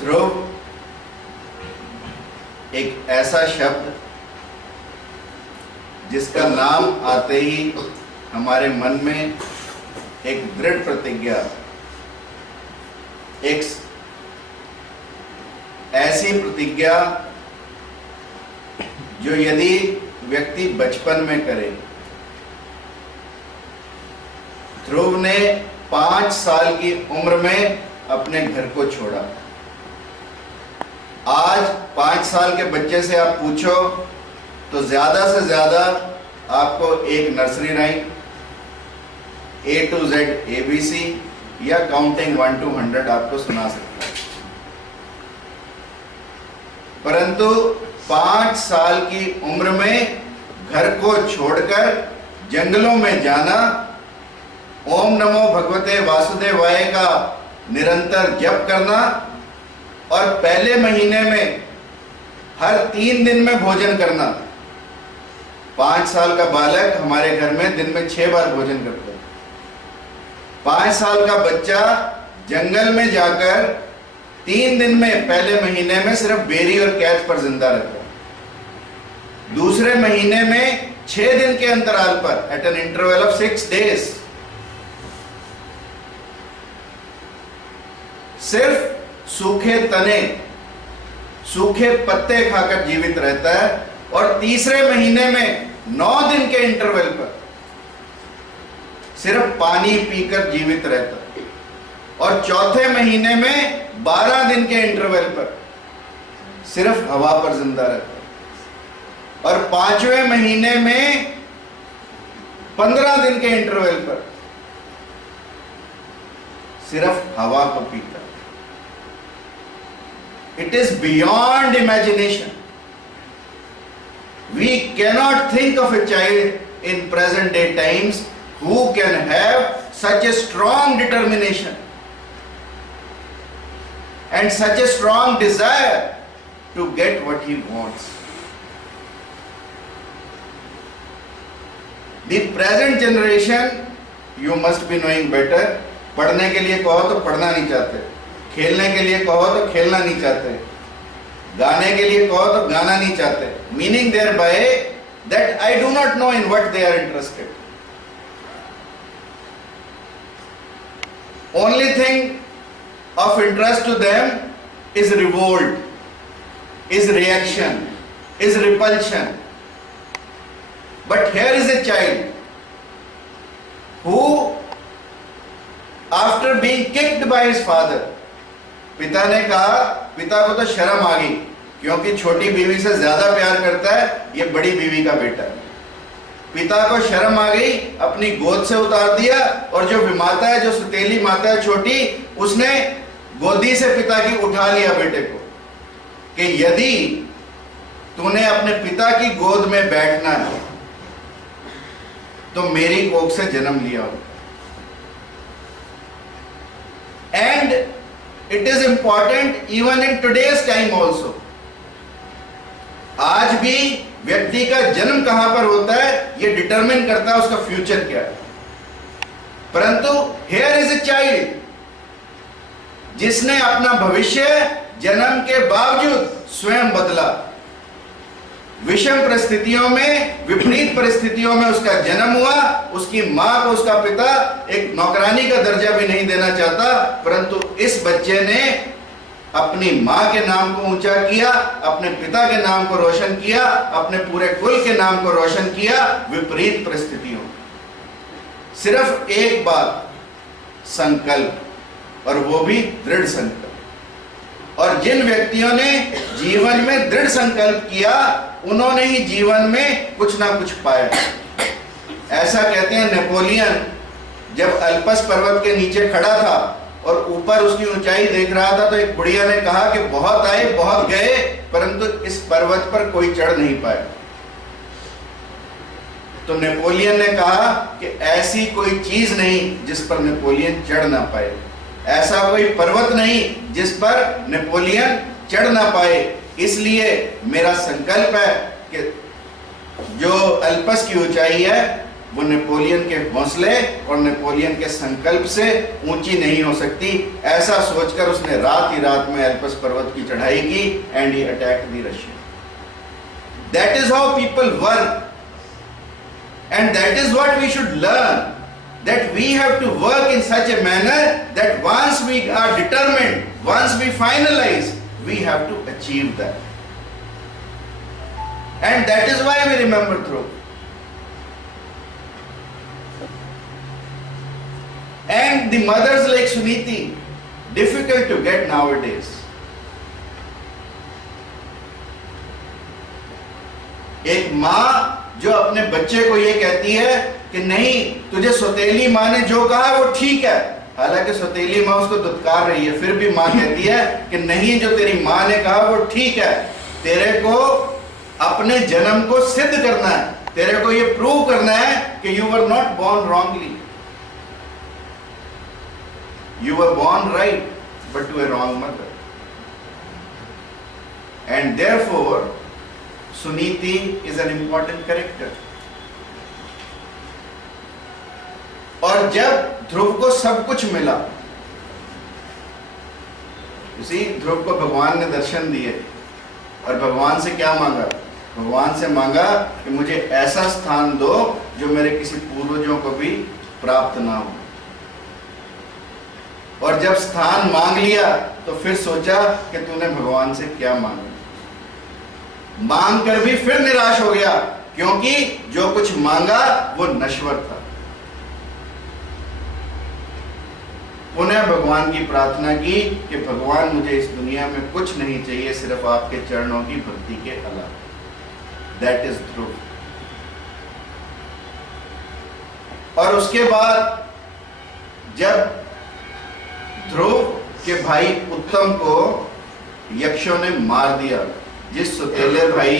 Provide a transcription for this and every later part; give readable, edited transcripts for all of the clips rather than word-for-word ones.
ध्रुव एक ऐसा शब्द जिसका नाम आते ही हमारे मन में एक दृढ़ प्रतिज्ञा, एक ऐसी प्रतिज्ञा जो यदि व्यक्ति बचपन में करे। ध्रुव ने 5 साल की उम्र में अपने घर को छोड़ा। आज 5 साल के बच्चे से आप पूछो तो ज्यादा से ज्यादा आपको एक nursery rhyme, A to Z ABC या काउंटिंग 1 to 100 आपको सुना सकता है। परंतु 5 साल की उम्र में घर को छोड़कर जंगलों में जाना, ओम नमो भगवते वासुदेवाय का निरंतर जप करना और पहले महीने में हर 3 दिन में भोजन करना। 5 साल का बालक हमारे घर में दिन में 6 बार भोजन करता है। 5 साल का बच्चा जंगल में जाकर 3 दिन में पहले महीने में सिर्फ बेरी और कैच पर जिंदा रहता है। दूसरे महीने में 6 दिन के अंतराल पर at an interval of 6 days सिर्फ सूखे तने, सूखे पत्ते खाकर जीवित रहता है। और तीसरे महीने में 9 दिन के इंटरवल पर सिर्फ पानी पीकर जीवित रहता है। और चौथे महीने में 12 दिन के इंटरवल पर सिर्फ हवा पर जिंदा रहता है। और 5वें महीने में 15 दिन के इंटरवल पर सिर्फ हवा को पीता है। It is beyond imagination. We cannot think of a child in present day times who can have such a strong determination and such a strong desire to get what he wants. The present generation, you must be knowing better, पढ़ने के लिए कहो तो पढ़ना नहीं चाहते, खेलने के लिए कहो तो खेलना नहीं चाहते, गाने के लिए कहो तो गाना नहीं चाहते। Meaning there by that I do not know in what they are interested. Only thing of interest to them is revolt, is reaction, is repulsion. But here is a child who after being kicked by his father, पिता ने कहा, पिता को तो शर्म आ गई क्योंकि छोटी बीवी से ज्यादा प्यार करता है ये बड़ी बीवी का बेटा। पिता को शर्म आ गई, अपनी गोद से उतार दिया और जो विमाता है, जो सुतेली माता है छोटी, उसने गोदी से पिता की उठा लिया बेटे को कि यदि तूने अपने पिता की गोद में बैठना है तो मेरी कोख से जन्म लिया हो। And it is important even in today's time also. आज भी व्यक्ति का जन्म कहां पर होता है ये डिटरमिन करता है उसका फ्यूचर क्या है। परंतु here is a child जिसने अपना भविष्य जन्म के बावजूद स्वयं बदला। विषम परिस्थितियों में, विपरीत परिस्थितियों में उसका जन्म हुआ। उसकी मां को उसका पिता एक नौकरानी का दर्जा भी नहीं देना चाहता, परंतु इस बच्चे ने अपनी मां के नाम को ऊंचा किया, अपने पिता के नाम को रोशन किया, अपने पूरे कुल के नाम को रोशन किया विपरीत परिस्थितियों में। सिर्फ एक बात, संकल्प, और वो भी दृढ़ संकल्प। और जिन व्यक्तियों ने जीवन में दृढ़ संकल्प किया उन्होंने ही जीवन में कुछ ना कुछ पाया। ऐसा कहते हैं नेपोलियन जब अल्पस पर्वत के नीचे खड़ा था और ऊपर उसकी ऊंचाई देख रहा था तो एक बुढ़िया ने कहा कि बहुत आए बहुत गए परंतु इस पर्वत पर कोई चढ़ नहीं पाया। तो नेपोलियन ने कहा कि ऐसी कोई चीज नहीं जिस पर नेपोलियन चढ़ ना पाए, ऐसा कोई पर्वत नहीं जिस पर नेपोलियन चढ़ ना पाए। इसलिए मेरा संकल्प है कि जो अल्पस की ऊंचाई है वो नेपोलियन के हौसले और नेपोलियन के संकल्प से ऊंची नहीं हो सकती। ऐसा सोचकर उसने रात ही रात में एल्पस पर्वत की चढ़ाई की and he attacked the Russia. That is how people work and that is what we should learn, that we have to work in such a manner that once we are determined, once we finalize, we have to achieve that. And that is why we remember Dhruv. And the mothers like Suniti, difficult to get nowadays. एक माँ जो अपने बच्चे को ये कहती है कि नहीं, तुझे सौतेली माँ ने जो कहा वो ठीक है, हालांकि सौतेली माँ उसको दुत्कार रही है, फिर भी माँ कहती है कि नहीं, जो तेरी माँ ने कहा वो ठीक है, तेरे को अपने जन्म को सिद्ध करना है, तेरे को ये प्रूव करना है कि you were not born wrongly, you were born right but to a wrong mother. And therefore Suniti is an important character. और जब ध्रुव को सब कुछ मिला, उसी ध्रुव को भगवान ने दर्शन दिए और भगवान से क्या मांगा? भगवान से मांगा कि मुझे ऐसा स्थान दो जो मेरे किसी पूर्वजों को भी प्राप्त ना हो। और जब स्थान मांग लिया तो फिर सोचा कि तूने भगवान से क्या मांगा। मांग कर भी फिर निराश हो गया, क्योंकि जो कुछ मांगा वो नश्वर था। पुनः भगवान की प्रार्थना की कि भगवान मुझे इस दुनिया में कुछ नहीं चाहिए, सिर्फ आपके चरणों की भक्ति के अलावा। दैट इज ध्रुव। और उसके बाद जब ध्रुव के भाई उत्तम को यक्षों ने मार दिया, जिस सौतेले भाई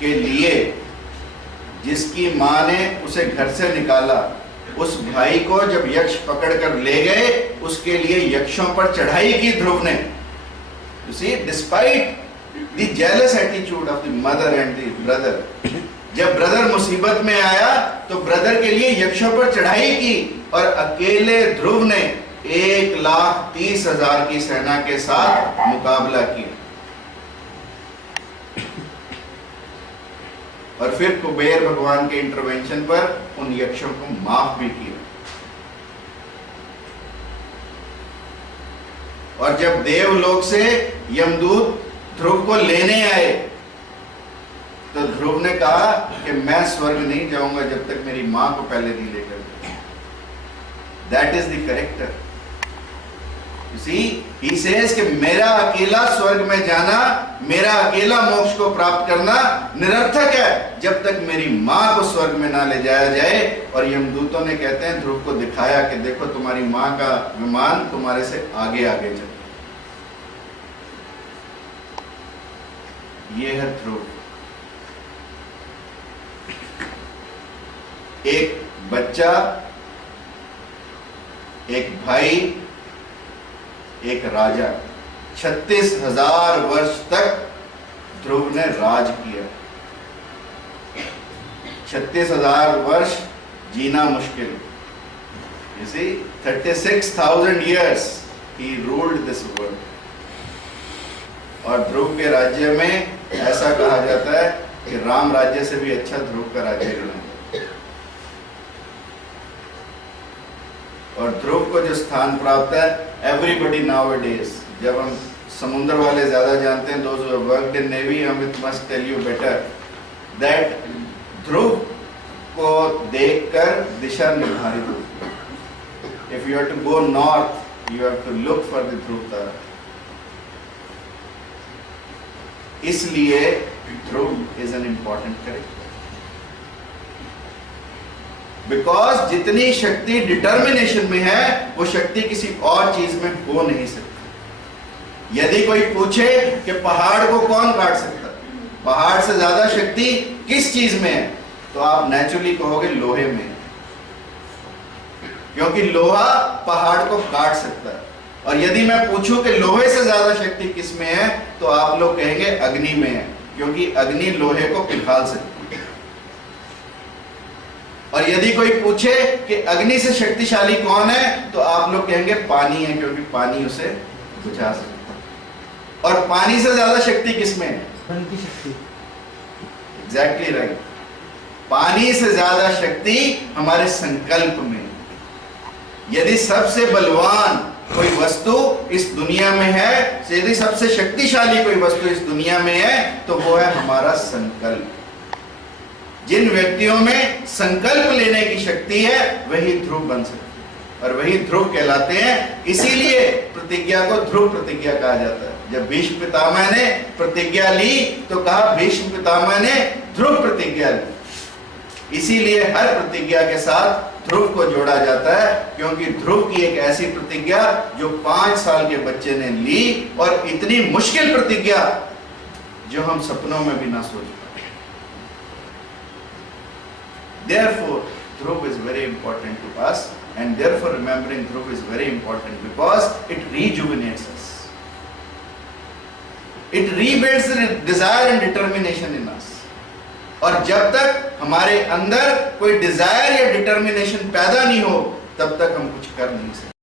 के लिए जिसकी मां ने उसे घर से निकाला, उस भाई को जब यक्ष पकड़ कर ले गए, उसके लिए यक्षों पर चढ़ाई की ध्रुव ने। You see, despite the jealous attitude of the mother and the brother, जब ब्रदर मुसीबत में आया तो ब्रदर के लिए यक्षों पर चढ़ाई की और अकेले ध्रुव ने 1,30,000 की सेना के साथ मुकाबला किया। और फिर कुबेर भगवान के इंटरवेंशन पर उन यक्षों को माफ भी किया। और जब देवलोक से यमदूत ध्रुव को लेने आए तो ध्रुव ने कहा कि मैं स्वर्ग नहीं जाऊंगा जब तक मेरी मां को पहले नहीं लेकर। That is the character. You see, he says कि मेरा अकेला स्वर्ग में जाना, मेरा अकेला मोक्ष को प्राप्त करना निरर्थक है जब तक मेरी मां को स्वर्ग में ना ले जाया जाए। और यमदूतों ने, कहते हैं, ध्रुव को दिखाया कि देखो तुम्हारी मां का विमान तुम्हारे से आगे आगे चल। ये है ध्रुव, एक बच्चा, एक भाई, एक राजा। 36,000 वर्ष तक ध्रुव ने राज किया। 36,000 वर्ष जीना मुश्किल। You see, 36,000 years he ruled this world. और ध्रुव के राज्य में ऐसा कहा जाता है कि राम राज्य से भी अच्छा ध्रुव का राज्य रहा। और ध्रुव को जो स्थान प्राप्त है, एवरीबडी नाउअडेज, जब हम समुद्र वाले ज्यादा जानते हैं, those who have worked in navy, Amit must tell you better that Dhruv को देखकर दिशा निर्धारित होती है। If you have to go north, you have to look for the Dhruv Tara. इसलिए Dhruv is an important character, because जितनी शक्ति डिटर्मिनेशन में है वो शक्ति किसी और चीज में हो नहीं सकती। यदि कोई पूछे कि पहाड़ को कौन काट सकता, पहाड़ से ज्यादा शक्ति किस चीज में है, तो आप नेचुरली कहोगे लोहे में, क्योंकि लोहा पहाड़ को काट सकता है। और यदि मैं पूछूं कि लोहे से ज्यादा शक्ति किस में है, तो आप लोग कहेंगे अग्नि में है, क्योंकि अग्नि लोहे को पिघाल सकती है। और यदि कोई पूछे कि अग्नि से शक्तिशाली कौन है, तो आप लोग कहेंगे पानी है, क्योंकि पानी उसे बुझा सकता है। और पानी से ज्यादा शक्ति किसमें है? धन की शक्ति। Exactly right. पानी से ज्यादा शक्ति हमारे संकल्प में। यदि सबसे बलवान कोई वस्तु इस दुनिया में है, यदि सबसे शक्तिशाली कोई वस्तु इस दुनिया में है, तो वो है हमारा संकल्प। जिन व्यक्तियों में संकल्प लेने की शक्ति है, वही ध्रुव बन सकते हैं और वही ध्रुव कहलाते हैं। इसीलिए प्रतिज्ञा को ध्रुव प्रतिज्ञा कहा जाता है। जब भीष्म पितामह ने प्रतिज्ञा ली तो कहा भीष्म पितामह ने ध्रुव प्रतिज्ञा ली। इसीलिए हर प्रतिज्ञा के साथ ध्रुव को जोड़ा जाता है, क्योंकि ध्रुव की एक ऐसी प्रतिज्ञा जो 5 साल के बच्चे ने ली, और इतनी मुश्किल प्रतिज्ञा जो हम सपनों में भी ना सोच पाए। Therefore, Dhruv is very important to us, and therefore remembering Dhruv is very important because it rejuvenates us. It rebuilds the desire and determination in us. और जब तक हमारे अंदर कोई डिजायर या डिटर्मिनेशन पैदा नहीं हो, तब तक हम कुछ कर नहीं सकते।